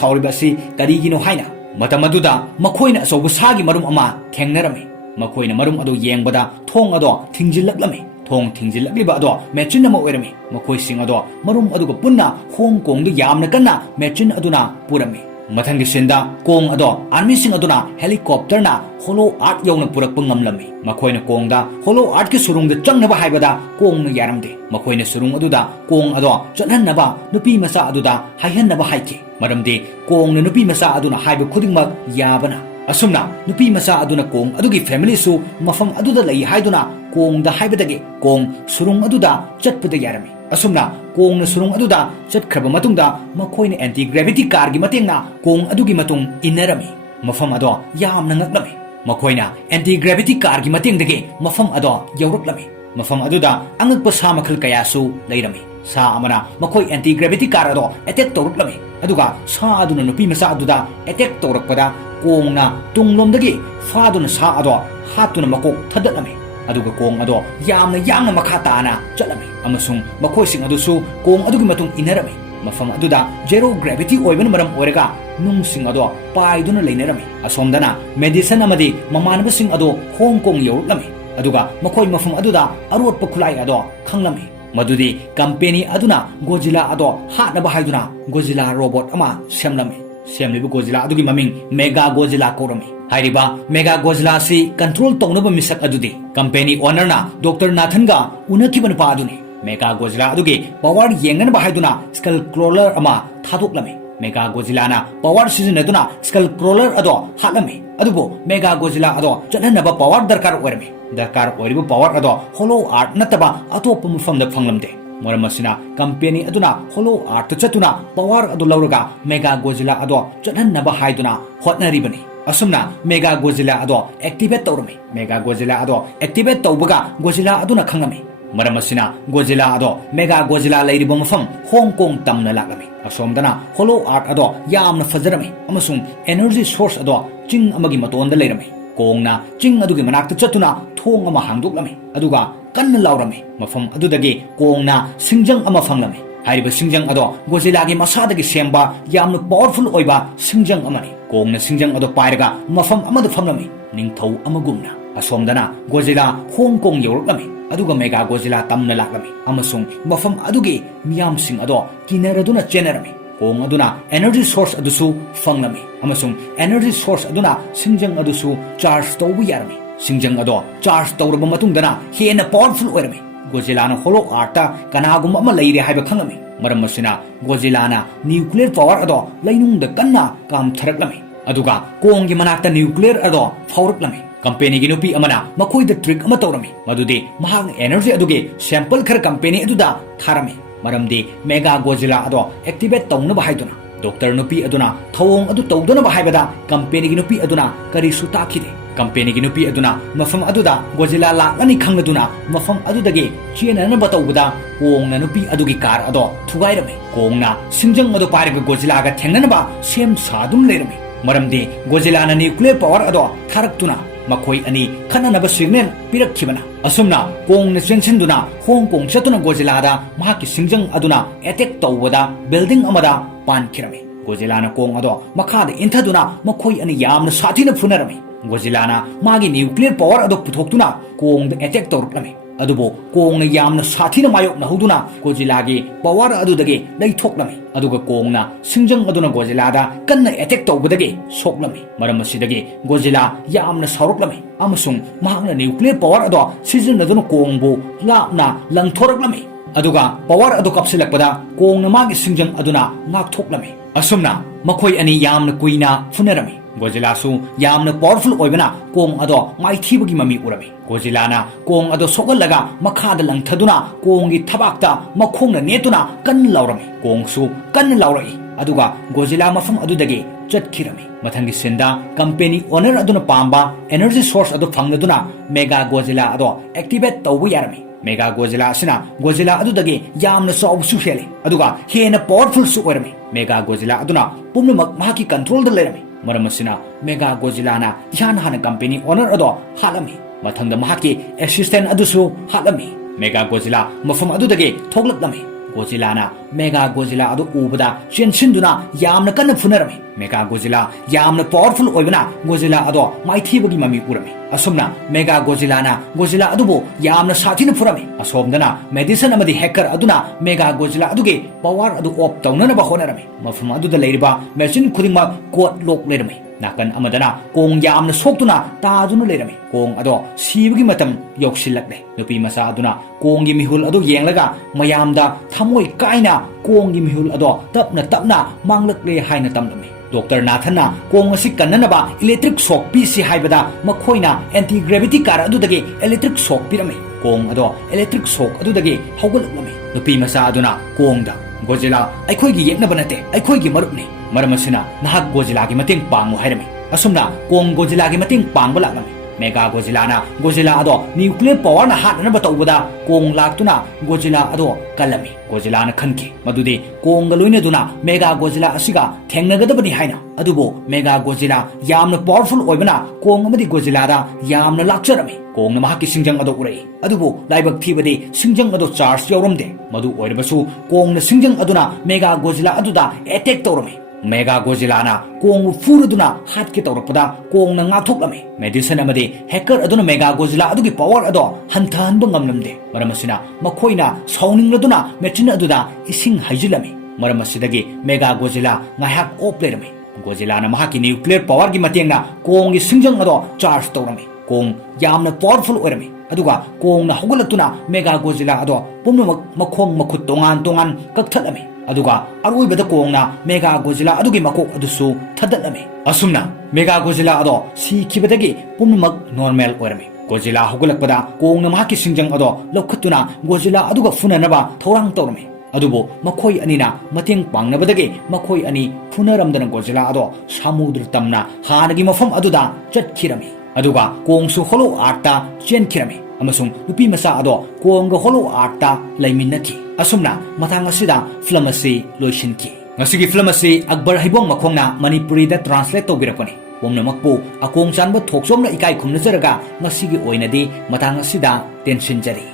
ꯁꯥꯎꯔꯤꯕ ꯑꯁꯤ ꯀꯔꯤꯒꯤꯅꯣ ꯍꯥꯏꯅ ꯃꯇꯝ ꯑꯗꯨꯗ ꯃꯈꯣꯏꯅ ꯑꯆꯧꯕ ꯁꯥꯒꯤ ꯃꯔꯨꯝ ꯑꯃ ꯊꯦꯡꯅꯔꯝꯃꯤ ꯃꯈꯣꯏꯅ ꯃꯔꯨꯝ ꯑꯗꯨ ꯌꯦꯡꯕꯗ ꯊꯣꯡ ꯑꯗꯣ ꯊꯤꯡꯖꯤꯜꯂꯛꯂꯝꯃꯤ ꯊꯣꯡ ꯊꯤꯡꯖꯤꯜꯂꯛꯂꯤꯕ ꯑꯗꯣ ꯃꯦꯆꯤꯟ ꯑꯃ ꯑꯣꯏꯔꯝꯃꯤ ꯃꯈꯣꯏꯁꯤꯡ ꯑꯗꯣ ꯃꯔꯨꯝ ꯑꯗꯨꯒ ꯄꯨꯟꯅ ꯍꯣꯡ ꯀꯣꯡꯗ ꯌꯥꯝꯅ ꯀꯟꯅ ꯃꯦꯆꯤꯟ ꯑꯗꯨꯅ ꯄꯨꯔꯝꯃꯤ ꯃꯊꯪꯒꯤ ꯁꯤꯟꯗ ꯀꯣꯡ ꯑꯗꯣ ꯑꯥꯔꯃꯤꯁꯤꯡ ꯑꯗꯨꯅ ꯍꯦꯂꯤꯀꯣꯞꯇꯔꯅ ꯍꯣꯂꯣ ꯑꯥꯔꯠ ꯌꯧꯅ ꯄꯨꯔꯛꯄ ꯉꯝꯂꯝꯃꯤ ꯃꯈꯣꯏꯅ ꯀꯣꯡꯗ ꯍꯣꯂꯣ ꯑꯥꯔꯠꯀꯤ ꯁꯨꯔꯨꯡꯗ ꯆꯪꯅꯕ ꯍꯥꯏꯕꯗ ꯀꯣꯡꯅ ꯌꯥꯔꯝꯗꯦ ꯃꯈꯣꯏꯅ ꯁꯨꯔꯨꯡ ꯑꯗꯨꯗ ꯀꯣꯡ ꯑꯗꯣ ꯆꯠꯍꯟꯅꯕ ꯅꯨꯄꯤ ꯃꯆꯥ ꯑꯗꯨꯗ ꯍꯥꯏꯍꯟꯅꯕ ꯍꯥꯏꯈꯤ ꯃꯔꯝꯗꯤ ꯀꯣꯡꯅ ꯅꯨꯄꯤ ꯃꯆꯥ ꯑꯗꯨꯅ ꯍꯥꯏꯕ ꯈꯨꯗꯤꯡꯃꯛ ꯌꯥꯕꯅ ꯑꯁꯨꯝꯅ ꯅꯨꯄꯤ ꯃꯆꯥ ꯑꯗꯨꯅ ꯀꯣꯡ ꯑꯗꯨꯒꯤ ꯐꯦꯃꯤꯂꯤꯁꯨ ꯃꯐꯝ ꯑꯗꯨꯗ ꯂꯩ ꯍꯥꯏꯗꯨꯅ ꯀꯣꯡꯗ ꯍꯥꯏꯕꯗꯒꯤ ꯀꯣꯡ ꯁꯨꯔꯨꯡ ꯑꯗꯨꯗ ꯆꯠꯄꯗ ꯌꯥꯔꯝꯃꯤ ꯑꯁꯨꯝꯅ ꯀꯣꯡꯅ ꯁꯨꯔꯨꯡ ꯑꯗꯨꯗ ꯆꯠꯈ꯭ꯔꯕ ꯃꯇꯨꯡꯗ ꯃꯈꯣꯏꯅ ꯑꯦꯟꯇꯤ ꯒ꯭ꯔꯦꯚꯤꯇꯤ ꯀꯥꯔꯒꯤ ꯃꯇꯦꯡꯅ ꯀꯣꯡ ꯑꯗꯨꯒꯤ ꯃꯇꯨꯡ ꯏꯟꯅꯔꯝꯃꯤ ꯃꯐꯝ ꯑꯗꯣ ꯌꯥꯝꯅ ꯉꯛꯂꯝꯃꯤ ꯃꯈꯣꯏꯅ ꯑꯦꯟꯇꯤ ꯒ꯭ꯔꯦꯚꯤꯇꯤ ꯀꯥꯔꯒꯤ ꯃꯇꯦꯡꯗꯒꯤ ꯃꯐꯝ ꯑꯗꯣ ꯌꯧꯔꯛꯂꯝꯃꯤ ꯃꯐꯝ ꯑꯗꯨꯗ ꯑꯉꯛꯄ ꯁꯥ ꯃꯈꯜ ꯀꯌꯥꯁꯨ ꯂꯩꯔꯝꯃꯤ ꯁꯥ ꯑꯃꯅ ꯃꯈꯣꯏ ꯑꯦꯟꯇꯤ ꯒ꯭ꯔꯦꯚꯤꯇꯤ ꯀꯥꯔ ꯑꯗꯣ ꯑꯦꯇꯦꯛ ꯇꯧꯔꯛꯂꯝꯃꯤ ꯑꯗꯨꯒ ꯁꯥ ꯑꯗꯨꯅ ꯅꯨꯄꯤ ꯃꯆꯥ ꯑꯗꯨꯗ ꯑꯦꯇꯦꯛ ꯇꯧꯔꯛꯄꯗ ꯀꯣꯡꯅ ꯇꯨꯡꯂꯣꯝꯗꯒꯤ ꯐꯥꯗꯨꯅ ꯁꯥ ꯑꯗꯣ ꯍꯥꯠꯇꯨꯅ ꯃꯀꯣꯛ ꯊꯗꯠꯂꯝꯃꯤ ꯑꯗꯨꯒ ꯀꯣꯡ ꯑꯗꯣ ꯌꯥꯝꯅ ꯌꯥꯡꯅ ꯃꯈꯥ ꯇꯥꯅ ꯆꯠꯂꯝꯃꯤ ꯑꯃꯁꯨꯡ ꯃꯈꯣꯏꯁꯤꯡ ꯑꯗꯨꯁꯨ ꯀꯣꯡ ꯑꯗꯨꯒꯤ ꯃꯇꯨꯡ ꯏꯟꯅꯔꯝꯃꯤ ꯃꯐꯝ ꯑꯗꯨꯗ ꯖꯦꯔꯣ ꯒ꯭ꯔꯦꯚꯤꯇꯤ ꯑꯣꯏꯕꯅ ꯃꯔꯝ ꯑꯣꯏꯔꯒ ꯅꯨꯡꯁꯤꯡ ꯑꯗꯣ ꯄꯥꯏꯗꯨꯅ ꯂꯩꯅꯔꯝꯃꯤ ꯑꯁꯣꯝꯗꯅ ꯃꯦꯗꯤꯁꯟ ꯑꯃꯗꯤ ꯃꯃꯥꯟꯅꯕꯁꯤꯡ ꯑꯗꯣ ꯍꯣꯡ ꯀꯣꯡ ꯌꯧꯔꯛꯂꯝꯃꯤ ꯑꯗꯨꯒ ꯃꯈꯣꯏ ꯃꯐꯝ ꯑꯗꯨꯗ ꯑꯔꯣꯠꯄ ꯈꯨꯠꯂꯥꯏ ꯑꯗꯣ ꯈꯪꯂꯝꯃꯤ ꯃꯗꯨꯗꯤ ꯀꯝꯄꯦꯅꯤ ꯑꯗꯨꯅ ꯒꯣꯖꯤꯂꯥ ꯑꯗꯣ ꯍꯥꯠꯅꯕ ꯍꯥꯏꯗꯨꯅ ꯒꯣꯖꯤꯂꯥ ꯔꯣꯕꯣꯠ ꯑꯃ ꯁꯦꯝꯂꯝꯃꯤ ꯁꯦꯝꯂꯤꯕ ꯒꯣꯖꯤꯂꯥ ꯑꯗꯨꯒꯤ ꯃꯃꯤꯡ ꯃꯦꯒꯥ ꯒꯣꯖꯤꯂꯥ ꯀꯧꯔꯝꯃꯤ ꯍꯥꯏꯔꯤꯕ ꯃꯦꯒꯥ ꯒꯣꯖꯤꯂꯥ ꯑꯁꯤ ꯀꯟꯇ꯭ꯔꯣꯜ ꯇꯧꯅꯕ ꯃꯤꯁꯛ ꯑꯗꯨꯗꯤ ꯀꯝꯄꯦꯅꯤ ꯑꯣꯅꯔꯅ ꯗꯣꯛꯇꯔ ꯅꯥꯊꯟꯒ ꯎꯅꯈꯤꯕ ꯅꯨꯄꯥ ꯑꯗꯨꯅꯤ ꯃꯦꯒꯥ ꯒꯣꯖꯤꯂꯥ ꯑꯗꯨꯒꯤ ꯄꯋꯥꯔ ꯌꯦꯡꯅꯕ ꯍꯥꯏꯗꯨꯅ ꯁ꯭ꯀꯜ ꯀ꯭ꯔꯣꯂꯔ ꯑꯃ ꯊꯥꯗꯣꯛꯂꯝꯃꯤ ꯃꯦꯒꯥ ꯒꯣꯖꯤꯂꯥꯅ ꯄꯋꯥꯔ ꯁꯤꯖꯤꯟꯅꯗꯨꯅ ꯁ꯭ꯀꯜ ꯀ꯭ꯔꯣꯂꯔ ꯑꯗꯣ ꯍꯥꯠꯂꯝꯃꯤ ꯑꯗꯨꯕꯨ ꯃꯦꯒꯥ ꯒꯣꯖꯤꯂꯥ ꯑꯗꯣ ꯆꯠꯍꯟꯅꯕ ꯄꯋꯥꯔ ꯗꯔꯀꯥꯔ ꯑꯣꯏꯔꯝꯃꯤ ꯗꯔꯀꯥꯔ ꯑꯣꯏꯔꯤꯕ ꯄꯋꯥꯔ ꯑꯗꯣ ꯍꯣꯂꯣ ꯑꯥꯔꯠ ꯅꯠꯇꯕ ꯑꯇꯣꯞꯄ ꯃꯐꯝꯗ ꯐꯪꯂꯝꯗꯦ ꯃꯔꯝ ꯑꯁꯤꯅ ꯀꯝꯄꯦꯅꯤ ꯑꯗꯨꯅ ꯍꯣꯂೋ ꯑꯥꯔꯠꯇ ꯆꯠꯇꯨꯅ ꯄꯋꯥꯔ ꯑꯗꯨ ꯂꯧꯔꯒ ꯃꯦꯒꯥ ꯒꯣꯖꯤꯂꯥ ꯑꯗꯣ ꯆꯠꯍꯟꯅꯕ ꯍꯥꯏꯗꯨꯅ ꯍꯣꯠꯅꯔꯤꯕꯅꯤ ꯑꯁꯨꯝꯅ ꯃꯦꯒꯥ ꯒꯣꯖꯤꯂꯥ ꯑꯗꯣ ꯑꯦꯛꯇꯤꯚꯦꯠ ꯇꯧꯔꯝꯃꯤ ꯃꯦꯒꯥ ꯒꯣꯖꯤꯂꯥ ꯑꯗꯣ ꯑꯦꯛꯇꯤꯚꯦꯠ ꯇꯧꯕꯒ ꯒꯣꯖꯤꯂꯥ ꯑꯗꯨꯅ ꯈꯪꯂꯝꯃꯤ ꯃꯔꯝ ꯑꯁꯤꯅ ꯒꯣꯖꯤꯂಾ ꯑꯗꯣ ꯃꯦꯒꯥ ꯒꯣꯖꯤꯂꯥ ꯂꯩꯔꯤꯕ ꯃꯐꯝ ꯍꯣꯡ ꯀꯣꯡ ꯇꯝꯅ ꯂꯥꯛꯂꯝꯃꯤ ꯑꯁꯣꯝꯗꯅ ꯍꯣꯂꯣ ꯑꯥꯔꯠ ꯑꯗꯣ ꯌꯥꯝꯅ ꯐꯖꯔꯝꯃꯤ ꯑꯃꯁꯨꯡ ꯑꯦꯅꯔꯖꯤ ꯁꯣꯔꯁ ꯑꯗꯣ ꯆꯤꯡ ꯑꯃꯒꯤ ꯃꯇꯣꯟꯗ ꯂꯩꯔꯝꯃꯤ ꯀꯣꯡꯅ ꯆꯤꯡ ꯑꯗꯨꯒꯤ ꯃꯅꯥꯛꯇ ꯆꯠꯇꯨꯅ ꯊꯣꯡ ꯑꯃ ꯍꯥꯡꯗꯣꯛꯂꯝꯃꯤ ꯑꯗꯨꯒ ꯀꯟꯅ ꯂꯥꯎꯔꯝꯃꯤ ꯃꯐꯝ ꯑꯗꯨꯗꯒꯤ ꯀꯣꯡꯅ ꯁꯤꯡꯖꯪ ꯑꯃ ꯐꯪꯂꯝꯃꯤ ꯍꯥꯏꯔꯤꯕ ꯁꯤꯡꯖꯪ ꯑꯗꯣ ꯒꯣꯖꯤꯂꯥꯒꯤ ꯃꯁꯥꯗꯒꯤ ꯁꯦꯝꯕ ꯌꯥꯝꯅ ꯄꯥꯋꯔꯐꯨꯜ ꯑꯣꯏꯕ ꯁꯤꯡꯖꯪ ꯑꯃꯅꯤ ꯀꯣꯡꯅ ꯁꯤꯡꯖꯪ ꯑꯗꯣ ꯄꯥꯏꯔꯒ ꯃꯐꯝ ꯑꯃꯗ ꯐꯝꯂꯝꯃꯤ ꯅꯤꯡꯊꯧ ꯑꯃꯒꯨꯝꯅ ꯑꯁꯣꯝꯗꯅ ꯒꯣꯖꯤꯂꯥ ꯍꯣꯡ ꯀꯣꯡ ꯌꯧꯔꯛꯂꯝꯃꯤ ꯑꯗꯨꯒ ꯃꯦꯒꯥ ꯒꯣꯖꯤꯂꯥ ꯇꯝꯅ ꯂꯥꯛꯂꯝꯃꯤ ꯑꯃꯁꯨꯡ ꯃꯐꯝ ꯑꯗꯨꯒꯤ ꯃꯤꯌꯥꯝꯁꯤꯡ ꯑꯗꯣ ꯀꯤꯅꯔꯗꯨꯅ ꯆꯦꯟꯅꯔꯝꯃꯤ ꯀꯣꯡ ꯑꯗꯨꯅ ꯑꯦꯅꯔꯖꯤ ꯁꯣꯔꯁ ꯑꯗꯨꯁꯨ ꯐꯪꯂꯝꯃꯤ ꯑꯃꯁꯨꯡ ꯑꯦꯅꯔꯖꯤ ꯁꯣꯔꯁ ꯑꯗꯨꯅ ꯁꯤꯡꯖꯪ ꯑꯗꯨꯁꯨ ꯆꯥꯔꯖ ꯇꯧꯕ ꯌꯥꯔꯝꯃꯤ ꯁꯤꯡꯖꯪ ꯑꯗꯣ ꯆꯥꯔꯖ ꯇꯧꯔꯕ ꯃꯇꯨꯡꯗꯅ ꯍꯦꯟꯅ ꯄꯥꯋꯔꯐꯨꯜ ꯑꯣꯏꯔꯝꯃꯤ ꯒꯣꯖꯤꯂꯥꯅ ꯍꯣꯂꯣ ꯑꯥꯔꯠꯇ ꯀꯅꯥꯒꯨꯝꯕ ꯑꯃ ꯂꯩꯔꯦ ꯍꯥꯏꯕ ꯈꯪꯂꯝꯃꯤ ꯃꯔꯝ ꯑꯁꯤꯅ ꯒꯣꯖꯤꯂꯥꯅ ꯅ꯭ꯌꯨꯀ꯭ꯂꯤꯌꯔ ꯄꯥꯋꯔ ꯑꯗꯣ ꯂꯩꯅꯨꯡꯗ ꯀꯟꯅ ꯀꯥꯝꯊꯔꯛꯂꯝꯃꯤ ꯑꯗꯨꯒ ꯀꯣꯡꯒꯤ ꯃꯅꯥꯛꯇ ꯅ꯭ꯌꯨꯀ꯭ꯂꯤꯌꯔ ꯑꯗꯣ ꯐꯥꯎꯔꯛꯂꯝꯃꯤ ꯀꯝꯄꯦꯅꯤꯒꯤ ꯅꯨꯄꯤ ꯑꯃꯅ ꯃꯈꯣꯏꯗ ꯇ꯭ꯔꯤꯛ ꯑꯃ ꯇꯧꯔꯝꯃꯤ ꯃꯗꯨꯗꯤ ꯃꯍꯥꯛꯅ ꯑꯦꯅꯔꯖꯤ ꯑꯗꯨꯒꯤ ꯁꯦꯝꯄꯜ ꯈꯔ ꯀꯝꯄꯦꯅꯤ ꯑꯗꯨꯗ ꯊꯥꯔꯝꯃꯤ ꯃꯔꯝꯗꯤ ꯃꯦꯒꯥ ꯒꯣꯖꯤꯂꯥ ꯑꯗꯣ ꯑꯦꯛꯇꯤꯚꯦꯠ ꯇꯧꯅꯕ ꯍꯥꯏꯗꯨꯅ ꯗꯣꯛꯇꯔ ꯅꯨꯄꯤ ꯑꯗꯨꯅ ꯊꯧꯑꯣꯡ ꯑꯗꯨ ꯇꯧꯗꯅꯕ ꯍꯥꯏꯕꯗ ꯀꯝꯄꯦꯅꯤꯒꯤ ꯅꯨꯄꯤ ꯑꯗꯨꯅ ꯀꯔꯤꯁꯨ ꯇꯥꯈꯤꯗꯦ ꯀꯝꯄꯦꯅꯤꯒꯤ ꯅꯨꯄꯤ ꯑꯗꯨꯅ ꯃꯐꯝ ꯑꯗꯨꯗ ꯒꯣꯖꯤꯂꯥ ꯂꯥꯛꯂꯅꯤ ꯈꯪꯂꯗꯨꯅ ꯃꯐꯝ ꯑꯗꯨꯗꯒꯤ ꯆꯦꯟꯅꯅꯕ ꯇꯧꯕꯗ ꯀꯣꯡꯅ ꯅꯨꯄꯤ ꯑꯗꯨꯒꯤ ꯀꯥꯔ ꯑꯗꯣ ꯊꯨꯒꯥꯏꯔꯝꯃꯤ ꯀꯣꯡꯅ ꯁꯤꯡꯖꯪ ꯑꯗꯨ ꯄꯥꯏꯔꯒ ꯒꯣꯖꯤꯂꯥꯒ ꯊꯦꯡꯅꯅꯕ ꯁꯦꯝ ꯁꯥꯗꯨꯅ ꯂꯩꯔꯝꯃꯤ ꯃꯔꯝꯗꯤ ꯒꯣꯖꯤꯂꯥꯅ ꯅ꯭ꯌꯨꯀ꯭ꯂꯤꯌꯔ ꯄꯥꯋꯔ ꯑꯗꯣ ꯊꯥꯔꯛꯇꯨꯅ ꯃꯈꯣꯏ ꯑꯅꯤ ꯈꯟꯅꯅꯕ ꯁꯤꯒꯅꯦꯜ ꯄꯤꯔꯛꯈꯤꯕꯅ ꯑꯁꯨꯝꯅ ꯀꯣꯡꯅ ꯆꯦꯟꯁꯤꯟꯗꯨꯅ ꯍꯣꯡ ꯀꯣꯡ ꯆꯠꯇꯨꯅ ꯒꯣꯖꯤꯂꯥꯗ ꯃꯍꯥꯛꯀꯤ ꯁꯤꯡꯖꯪ ꯑꯗꯨꯅ ꯑꯦꯇꯦꯛ ꯇꯧꯕꯗ ꯕꯤꯜꯗꯤꯡ ꯑꯃꯗ ꯄꯥꯟꯈꯤꯔꯝꯃꯤ ꯒꯣꯖꯤꯂꯥꯅ ꯀꯣꯡ ꯑꯗꯣ ꯃꯈꯥꯗ ꯏꯟꯊꯗꯨꯅ ꯃꯈꯣꯏ ꯑꯅꯤ ꯌꯥꯝꯅ ꯁꯥꯊꯤꯅ ꯐꯨꯅꯔꯝꯃꯤ ꯒꯣꯖꯤꯂꯥꯅ ꯃꯥꯒꯤ ꯅ꯭ꯌꯨꯀ꯭ꯂꯤꯌꯔ ꯄꯥꯋꯔ ꯑꯗꯨ ꯄꯨꯊꯣꯛꯇꯨꯅ ꯀꯣꯡꯗ ꯑꯦꯇꯦꯛ ꯇꯧꯔꯛꯂꯝꯃꯤ ꯑꯗꯨꯕꯨ ꯀꯣꯡꯅ ꯌꯥꯝꯅ ꯁꯥꯊꯤꯅ ꯃꯥꯌꯣꯛꯅꯍꯧꯗꯨꯅ ꯒꯣꯖꯤꯂꯥꯒꯤ ꯄꯥꯋꯔ ꯑꯗꯨꯗꯒꯤ ꯂꯩꯊꯣꯛꯂꯝꯃꯤ ꯑꯗꯨꯒ ꯀꯣꯡꯅ ꯁꯤꯡꯖꯪ ꯑꯗꯨꯅ ꯒꯣꯖꯤꯂꯥꯗ ꯀꯟꯅ ꯑꯦꯇꯦꯛ ꯇꯧꯕꯗꯒꯤ ꯁꯣꯛꯂꯝꯃꯤ ꯃꯔꯝ ꯑꯁꯤꯗꯒꯤ ꯒꯣꯖꯤꯂꯥ ꯌꯥꯝꯅ ꯁꯥꯎꯔꯛꯂꯝꯃꯤ ꯑꯃꯁꯨꯡ ꯃꯍꯥꯛꯅ ꯅ꯭ꯌꯨꯀ꯭ꯂꯤꯌꯔ ꯄꯥꯋꯔ ꯑꯗꯣ ꯁꯤꯖꯤꯟꯅꯗꯨꯅ ꯀꯣꯡꯕꯨ ꯂꯥꯞꯅ ꯂꯪꯊꯣꯔꯛꯂꯝꯃꯤ ꯑꯗꯨꯒ ꯄꯥꯋꯔ ꯑꯗꯨ ꯀꯥꯞꯁꯤꯜꯂꯛꯄꯗ ꯀꯣꯡꯅ ꯃꯥꯒꯤ ꯁꯤꯡꯖꯪ ꯑꯗꯨꯅ ꯉꯥꯛꯊꯣꯛꯂꯝꯃꯤ ꯑꯁꯨꯝꯅ ꯃꯈꯣꯏ ꯑꯅꯤ ꯌꯥꯝꯅ ꯀꯨꯏꯅ ꯐꯨꯅꯔꯝꯃꯤ ꯒꯣꯖꯤꯂꯥꯁꯨ ꯌꯥꯝꯅ ꯄꯥꯋꯔꯐꯨꯜ ꯑꯣꯏꯕꯅ ꯀꯣꯡ ꯑꯗꯣ ꯃꯥꯏꯊꯤꯕꯒꯤ ꯃꯃꯤ ꯎꯔꯝꯃꯤ ꯒꯣꯖꯤꯂꯥꯅ ꯀꯣꯡ ꯑꯗꯣ ꯁꯣꯛꯍꯜꯂꯒ ꯃꯈꯥꯗ ꯂꯪꯊꯗꯨꯅ ꯀꯣꯡꯒꯤ ꯊꯕꯥꯛꯇ ꯃꯈꯣꯡꯅ नेतुना कन्न लाउरमी कोंगसु कन्न लाउरई अदुगा गोजिला मफम अदुदगे चटखिरमी मथंगी सिंदा कंपनी ओनर अदुना पांबा एनर्जी सोर्स अदु फंगदुना मेगा गोजिला अदो एक्टिवेट तौबु यारमी मेगा गोजिला असिना गोजिला अदुदगे यामना सौबसु हेले अदुगा हेना पावरफुल सु ओरमी मेगा गोजिला अदुना पुमनमक माकी कंट्रोल द लेरमी मरम असिना मेगा गोजिलाना यान हाना कंपनी ओनर अदो हालमी मथंगदा माकी असिस्टेंट अदुसु हालमी मेगा गोजिला मफम अदुदगे थोगलकलमी ꯒꯣꯖꯤꯂꯥꯅ ꯃꯦꯒꯥ ꯒꯣꯖꯤꯂꯥ ꯑꯗꯨ ꯎꯕꯗ ꯆꯦꯟꯁꯤꯟꯗꯨꯅ ꯌꯥꯝꯅ ꯀꯟꯅ ꯐꯨꯅꯔꯝꯃꯤ ꯃꯦꯒꯥ ꯒꯣꯖꯤꯂꯥ ꯌꯥꯝꯅ ꯄꯥꯋꯔꯐꯨꯜ ꯑꯣꯏꯕꯅ ꯒꯣꯖꯤꯂꯥ ꯑꯗꯣ ꯃꯥꯏꯊꯤꯕꯒꯤ ꯃꯃꯤ ꯎꯔꯝꯃꯤ ꯑꯁꯨꯝꯅ ꯃꯦꯒꯥ ꯒꯣꯖꯤꯂꯥꯅ ꯒꯣꯖꯤꯂꯥ ꯑꯗꯨꯕꯨ ꯌꯥꯝꯅ ꯁꯥꯊꯤꯅ ꯐꯨꯔꯝꯃꯤ ꯑꯁꯣꯝꯗꯅ ꯃꯦꯗꯤꯁꯟ ꯑꯃꯗꯤ ꯍꯦꯀꯔ ꯑꯗꯨꯅ ꯃꯦꯒꯥ ꯒꯣꯖꯤꯂꯥ ꯑꯗꯨꯒꯤ ꯄꯥꯋꯔ ꯑꯗꯨ ꯑꯣꯐ ꯇꯧꯅꯅꯕ ꯍꯣꯠꯅꯔꯝꯃꯤ ꯃꯐꯝ ꯑꯗꯨꯗ ꯂꯩꯔꯤꯕ ꯃꯦꯆꯤꯟ ꯈꯨꯗꯤꯡꯃꯛ ꯀꯣꯠ ꯂꯣꯛ ꯂꯩꯔꯝꯃꯤ ꯅꯥꯀꯟ ꯑꯃꯗꯅ ꯀꯣꯡ ꯌꯥꯝꯅ ꯁꯣꯛꯇꯨꯅ ꯇꯥꯗꯨꯅ ꯂꯩꯔꯝꯃꯤ ꯀꯣꯡ ꯑꯗꯣ ꯁꯤꯕꯒꯤ ꯃꯇꯝ ꯌꯧꯁꯤꯜꯂꯛꯂꯦ ꯅꯨꯄꯤ ꯃꯆꯥ ꯑꯗꯨꯅ ꯀꯣꯡꯒꯤ ꯃꯤꯍꯨꯜ ꯑꯗꯨ ꯌꯦꯡꯂꯒ ꯃꯌꯥꯝꯗ ꯊꯃꯣꯏ ꯀꯥꯏꯅ ꯀꯣꯡꯒꯤ ꯃꯤꯍꯨꯜ ꯑꯗꯣ ꯇꯞꯅ ꯇꯞꯅ ꯃꯥꯡꯂꯛꯂꯦ ꯍꯥꯏꯅ ꯇꯝꯂꯝꯃꯤ ꯗꯣꯛꯇꯔ ꯅꯥꯊꯟꯅ ꯀꯣꯡ ꯑꯁꯤ ꯀꯟꯅꯅꯕ ꯏꯂꯦꯛꯇ꯭ꯔꯤꯛ ꯁꯣꯛ ꯄꯤꯁꯤ ꯍꯥꯏꯕꯗ ꯃꯈꯣꯏꯅ ꯑꯦꯟꯇꯤ ꯒ꯭ꯔꯦꯚꯤꯇꯤ ꯀꯥꯔ ꯑꯗꯨꯗꯒꯤ ꯏꯂꯦꯛꯇ꯭ꯔꯤꯛ ꯁꯣꯛ ꯄꯤꯔꯝꯃꯤ ꯀꯣꯡ ꯑꯗꯣ ꯏꯂꯦꯛꯇ꯭ꯔꯤꯛ ꯁꯣꯛ ꯑꯗꯨꯗꯒꯤ ꯍꯧꯒꯠꯂꯛꯂꯝꯃꯤ ꯅꯨꯄꯤ ꯃꯆꯥ ꯑꯗꯨꯅ ꯀꯣꯡꯗ ꯒꯣꯖꯤꯂꯥ ꯑꯩꯈꯣꯏꯒꯤ ꯌꯦꯛꯅꯕ ꯅꯠꯇꯦ ꯑꯩꯈꯣꯏꯒꯤ ꯃꯔꯨꯞꯅꯤ ꯃꯔꯝ ꯑꯁꯤꯅ ꯅꯍꯥꯛ ꯒꯣꯖꯤꯂꯥꯒꯤ ꯃꯇꯦꯡ ꯄꯥꯡꯉꯨ ꯍꯥꯏꯔꯝꯃꯤ ꯑꯁꯨꯝꯅ ꯀꯣꯡ ꯒꯣꯖꯤꯂꯥꯒꯤ ꯃꯇꯦꯡ ꯄꯥꯡꯕ ꯂꯥꯛꯂꯝꯃꯤ ꯃꯦꯒꯥ ꯒꯣꯖꯤꯂꯥꯅ ꯒꯣꯖꯤꯂꯥ ꯑꯗꯣ ꯅ꯭ꯌꯨꯀ꯭ꯂꯤꯌꯔ ꯄꯥꯋꯔꯅ ꯍꯥꯠꯅꯅꯕ ꯇꯧꯕꯗ ꯀꯣꯡ ꯂꯥꯛꯇꯨꯅ ꯒꯣꯖꯤꯂꯥ ꯑꯗꯣ ꯀꯜꯂꯝꯃꯤ ꯒꯣꯖꯤꯂꯥꯅ ꯈꯟꯈꯤ ꯃꯗꯨꯗꯤ ꯀꯣꯡꯒ ꯂꯣꯏꯅꯗꯨꯅ ꯃꯦꯒꯥ ꯒꯣꯖꯤꯂꯥ ꯑꯁꯤꯒ ꯊꯦꯡꯅꯒꯗꯕꯅꯤ ꯍꯥꯏꯅ ꯑꯗꯨꯕꯨ ꯃꯦꯒꯥ ꯒꯣꯖꯤꯂꯥ ꯌꯥꯝꯅ ꯄꯥꯋꯔꯐꯨꯜ ꯑꯣꯏꯕꯅ ꯀꯣꯡ ꯑꯃꯗꯤ ꯒꯣꯖꯤꯂꯥꯗ ꯌꯥꯝꯅ ꯂꯥꯛꯆꯔꯝꯃꯤ ꯀꯣꯡꯅ ꯃꯍꯥꯛꯀꯤ ꯁꯤꯡꯖꯪ ꯑꯗꯣ ꯎꯔꯛꯏ ꯑꯗꯨꯕꯨ ꯂꯥꯏꯕꯛ ꯊꯤꯕꯗꯤ ꯁꯤꯡꯖꯪ ꯑꯗꯣ ꯆꯥꯔꯖ ꯌꯧꯔꯝꯗꯦ ꯃꯗꯨ ꯑꯣꯏꯔꯕꯁꯨ ꯀꯣꯡꯅ ꯁꯤꯡꯖꯪ ꯑꯗꯨꯅ ꯃꯦꯒಾ ꯒꯣꯖꯤꯂꯥ ꯑꯗꯨꯗ ꯑꯦꯇꯦꯛ ꯇꯧꯔꯝꯃꯤ ꯃꯦꯒꯥ ꯒꯣꯖꯤꯂꯥꯅ ꯀꯣꯡꯕꯨ ꯐꯨꯔꯗꯨꯅ ꯍꯥꯠꯀꯦ ꯇꯧꯔꯛꯄꯗ ꯀꯣꯡꯅ ꯉꯥꯛꯊꯣꯛꯂꯝꯃꯤ ꯃꯦꯗꯤꯁꯟ ꯑꯃꯗꯤ ꯍꯦꯀꯔ ꯑꯗꯨꯅ ꯃꯦꯒꯥ ꯒꯣꯖꯤꯂꯥ ꯑꯗꯨꯒꯤ ꯄꯥꯋꯔ ꯑꯗꯣ ꯍꯟꯊꯍꯟꯕ ꯉꯝꯂꯝꯗꯦ ꯃꯔꯝ ꯑꯁꯤꯅ ꯃꯈꯣꯏꯅ ꯁꯥꯎꯅꯤꯡꯂꯗꯨꯅ ꯃꯦꯆꯤꯟ ꯑꯗꯨꯗ ꯏꯁꯤꯡ ꯍꯩꯖꯤꯜꯂꯝꯃꯤ ꯃꯔꯝ ꯑꯁꯤꯗꯒꯤ ꯃꯦꯒꯥ ꯒꯣꯖꯤꯂꯥ ꯉꯥꯏꯍꯥꯛ ꯑꯣꯞ ꯂꯩꯔꯝꯃꯤ ꯒꯣꯖꯤꯂꯥꯅ ꯃꯍꯥꯛꯀꯤ ꯅ꯭ꯌꯨꯀ꯭ꯂꯤꯌꯔ ꯄꯥꯋꯔꯒꯤ ꯃꯇꯦꯡꯅ ꯀꯣꯡꯒꯤ ꯁꯤꯡꯖꯪ ꯑꯗꯣ ꯆꯥꯔꯖ ꯇꯧꯔꯝꯃꯤ ꯀꯣꯡ ꯌꯥꯝꯅ ꯄꯥꯋꯔꯐꯨꯜ ꯑꯣꯏꯔꯝꯃꯤ ꯑꯗꯨꯒ ꯀꯣꯡꯅ ꯍꯧꯒꯠꯂꯛꯇꯨꯅ ꯃꯦꯒꯥ ꯒꯣꯖꯤꯂꯥ ꯑꯗꯣ ꯄꯨꯝꯅꯃꯛ ꯃꯈꯣꯡ ꯃꯈꯨꯠ ꯇꯣꯉꯥꯟ ꯇꯣꯉꯥꯟ ꯀꯛꯊꯠꯂꯝꯃꯤ ꯑꯗꯨꯒ ꯑꯔꯣꯏꯕꯗ ꯀꯣꯡꯅ ꯃꯦꯒꯥ ꯒꯣꯖꯤꯂꯥ ꯑꯗꯨꯒꯤ ꯃꯀꯣꯛ ꯑꯗꯨꯁꯨ ꯊꯗꯠꯂꯝꯃꯤ ꯑꯁꯨꯝꯅ ꯃꯦꯒꯥ ꯒꯣꯖꯤꯂꯥ ꯑꯗꯣ ꯁꯤꯈꯤꯕꯗꯒꯤ ꯄꯨꯝꯅꯃꯛ ꯅꯣꯔꯃꯦꯜ ꯑꯣꯏꯔꯝꯃꯤ ꯒꯣꯖꯤꯂꯥ ꯍꯧꯒꯠꯂꯛꯄꯗ ꯀꯣꯡꯅ ꯃꯍꯥꯛꯀꯤ ꯁꯤꯡꯖꯪ ꯑꯗꯣ ꯂꯧꯈꯠꯇꯨꯅ ꯒꯣꯖꯤꯂꯥ ꯑꯗꯨꯒ ꯐꯨꯅꯅꯕ ꯊꯧꯔꯥꯡ ꯇꯧꯔꯝꯃꯤ ꯑꯗꯨꯕꯨ ꯃꯈꯣꯏ ꯑꯅꯤꯅ ꯃꯇꯦꯡ ꯄꯥꯡꯅꯕꯗꯒꯤ ꯃꯈꯣꯏ ꯑꯅꯤ ꯐꯨꯅꯔꯝꯗꯅ ꯒꯣꯖꯤꯂꯥ ꯑꯗꯣ ꯁꯃꯨꯗ꯭ꯔ ꯇꯝꯅ ꯍꯥꯟꯅꯒꯤ ꯃꯐꯝ ꯑꯗꯨꯗ ꯆꯠꯈꯤꯔꯝꯃꯤ ꯑꯗꯨꯒ ꯀꯣꯡꯁꯨ ꯍꯣꯂꯣ ꯑꯥꯔꯠꯇ ꯆꯦꯟꯈꯤꯔꯝꯃꯤ ꯑꯃꯁꯨꯡ ꯅꯨꯄꯤ ꯃꯆꯥ ꯑꯗꯣ ꯀꯣꯡꯒ ꯍꯣꯂꯣ ꯑꯥꯔꯠꯇ ꯂꯩꯃꯤꯟꯅꯈꯤ ꯑꯁꯨꯝꯅ ꯃꯇꯥꯡ ꯑꯁꯤꯗ ꯐꯤꯂꯝ ꯑꯁꯤ ꯂꯣꯏꯁꯤꯟꯈꯤ ꯉꯁꯤꯒꯤ ꯐꯤꯂꯝ ꯑꯁꯤ ꯑꯛꯕꯔ ꯍꯩꯕꯣꯡ ꯃꯈꯣꯡꯅ ꯃꯅꯤꯄꯨꯔꯤꯗ ꯇ꯭ꯔꯥꯟꯁꯂꯦꯠ ꯇꯧꯕꯤꯔꯛꯄꯅꯤ ꯄꯨꯝꯅꯃꯛꯄꯨ ꯑꯀꯣꯡ ꯆꯥꯟꯕ ꯊꯣꯛꯆꯣꯝꯅ ꯏꯀꯥꯏ ꯈꯨꯝꯅꯖꯔꯒ ꯉꯁꯤꯒꯤ ꯑꯣꯏꯅꯗꯤ ꯃꯇꯥꯡ ꯑꯁꯤꯗ ꯇꯦꯟꯁꯤꯟꯖꯔꯤ